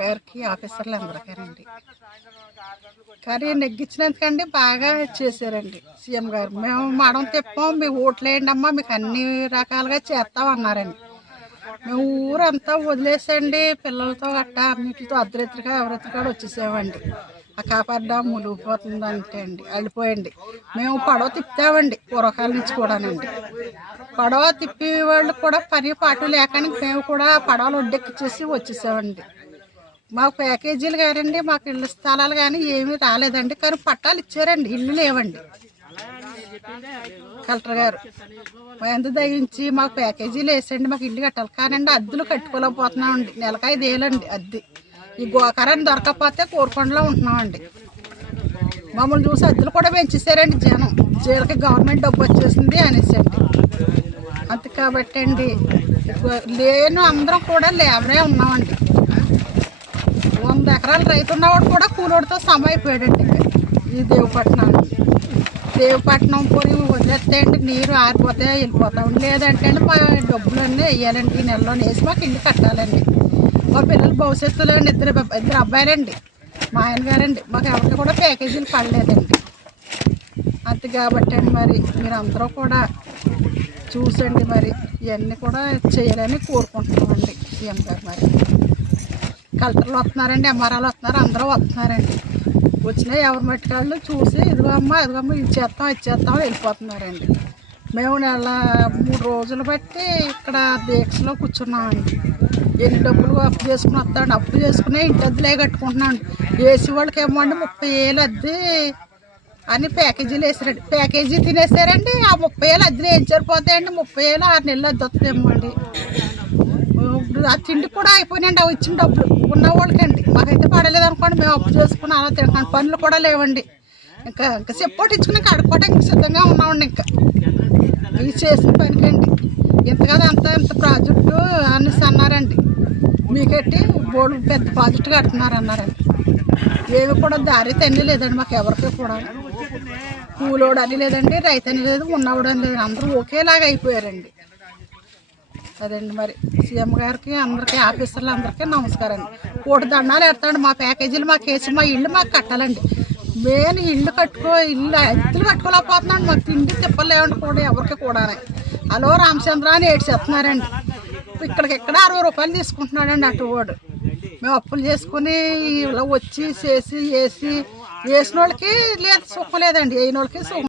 గారికి ఆఫీసర్లు అందరికీనండి. కానీ నెగ్గించినందుకండి బాగా చేశారండి సీఎం గారు. మేము మడం తిప్పాం మీ ఓట్లేయండి అమ్మా మీకు అన్ని రకాలుగా చేస్తాం అన్నారండి మేము ఊరంతా వదిలేసండి పిల్లలతో గట్టా అన్నిటితో అర్ధరాత్రిగా ఎవరెత్రిగా వచ్చేసామండి. ఆ కాపాడ్డా ములిగిపోతుంది అంటే అండి వెళ్ళిపోయండి మేము పడవ తిప్పుతామండి పూర్వకాల నుంచి కూడానండి. పడవ తిప్పే వాళ్ళు కూడా పని పాటు లేకని మేము కూడా పడవలు ఒడ్డెక్కిచ్చేసి వచ్చేసామండి. మాకు ప్యాకేజీలు కానండి మాకు ఇళ్ళ స్థలాలు కానీ ఏమీ రాలేదండి. కానీ పట్టాలు ఇచ్చారండి ఇల్లు లేవండి. కలెక్టర్ గారు మా ఎంత దయించి మాకు ప్యాకేజీలు వేసండి మాకు ఇల్లు కట్టాలి. కానండి అద్దెలు కట్టుకోలేకపోతున్నామండి. నెలకు ఐదు వేలండి అద్దె. ఈ గోకరాన్ని దొరకకపోతే కోరుకొండలో ఉంటున్నామండి. మమ్మల్ని చూసి అద్దెలు కూడా పెంచేసారండి జనం. జీలకి గవర్నమెంట్ డబ్బు వచ్చేసింది అనేసి అండి. అంతే కాబట్టి అండి లేను అందరం కూడా లేబరే ఉన్నామండి. వంద ఎకరాలు రైతు ఉన్నవాడు కూడా కూలోడితో సమ అయిపోయాడండి ఈ దేవుపట్నం. దేవపట్నం పోయి వదిలేస్తే అండి నీరు ఆరిపోతే వెళ్ళిపోతాం. లేదంటే అండి మా డబ్బులన్నీ వేయాలండి ఈ నెలలో వేసి మాకు ఇల్లు కట్టాలండి. మా పిల్లల భవిష్యత్తులో అండి ఇద్దరు ఇద్దరు అబ్బాయిలండి. మా ఆయన గారండి. మాకు ఎవరికి కూడా ప్యాకేజీలు పడలేదండి. అంతే కాబట్టి అండి మరి మీరు అందరూ కూడా చూసండి మరి. ఇవన్నీ కూడా చేయాలని కోరుకుంటున్నామండి సీఎం గారు మరి. కలెక్టర్లు వస్తున్నారండి ఎంఆర్ఆలు వస్తున్నారు అందరూ వస్తున్నారండి. వచ్చినా ఎవరి మట్టుకాళ్ళు చూసి ఇదిగో అమ్మ ఇదిగో అమ్మ ఇచ్చేస్తాం ఇచ్చేస్తాం వెళ్ళిపోతున్నారండి. మేము నెల మూడు రోజులు బట్టి ఇక్కడ దీక్షలో కూర్చున్నామండి. ఎన్ని డబ్బులు అప్పు చేసుకుని వస్తాడు అప్పు చేసుకుని ఇంటి అద్దెలే కట్టుకుంటున్నాం ఏసీ వాళ్ళకి ఏమో అండి ముప్పై వేలు అద్దె అని ప్యాకేజీలు వేసారండి. ప్యాకేజీ తినేసారండి ఆ ముప్పై వేలు అద్దెలు ఏం సరిపోతాయండి? ముప్పై వేలు ఆరు నెలలు అద్దె వస్తుందేమో అండి. ఆ తిండి కూడా అయిపోయినాయండి అవి ఇచ్చిన డబ్బులు ఉన్న వాళ్ళకండి. మాకైతే పడలేదు అనుకోండి మేము అప్పు చేసుకుని అలా తినకండి. పనులు కూడా లేవండి. ఇంకా ఇంకా సెప్పోటి ఇచ్చుకుని కడుక్కోవడానికి సిద్ధంగా ఉన్నామండి ఇంకా. ఇవి చేసిన పనికండి. ఇంత కదా అంత ఇంత ప్రాజెక్టు అనేసి అన్నారండి. మీకెట్టి బోర్డు పెద్ద ప్రాజెక్టు కడుతున్నారు అన్నారండి ఏమి కూడా దారి తండ్రి లేదండి మాకు ఎవరికి కూడా. కూలోడు అని లేదండి రైతు అని లేదు ఉన్నవాడు అని లేదు. అందరూ ఒకేలాగా అయిపోయారండి. అదండి మరి? సీఎం గారికి అందరికీ ఆఫీసర్లు అందరికీ నమస్కారం అండి. కోటి దండాలు ఎడతాండి మా ప్యాకేజీలు మా కేసు మా ఇల్లు మాకు కట్టాలండి. మెయిన్ ఇల్లు కట్టుకో ఇల్లు ఇల్లు కట్టుకోలేకపోతున్నాండి. మాకు తిండి తిప్పలేవండి కూడా ఎవరికి కూడా హలో రామచంద్ర అని ఏడ్చేస్తున్నారండి ఇక్కడికి ఎక్కడ అరవై రూపాయలు తీసుకుంటున్నాడండి అటు వాడు. మేము అప్పులు చేసుకుని ఇలా వచ్చి చేసి వేసి వేసిన వాళ్ళకి లేదు సుఖం లేదండి. వేయని వాళ్ళకి సుఖం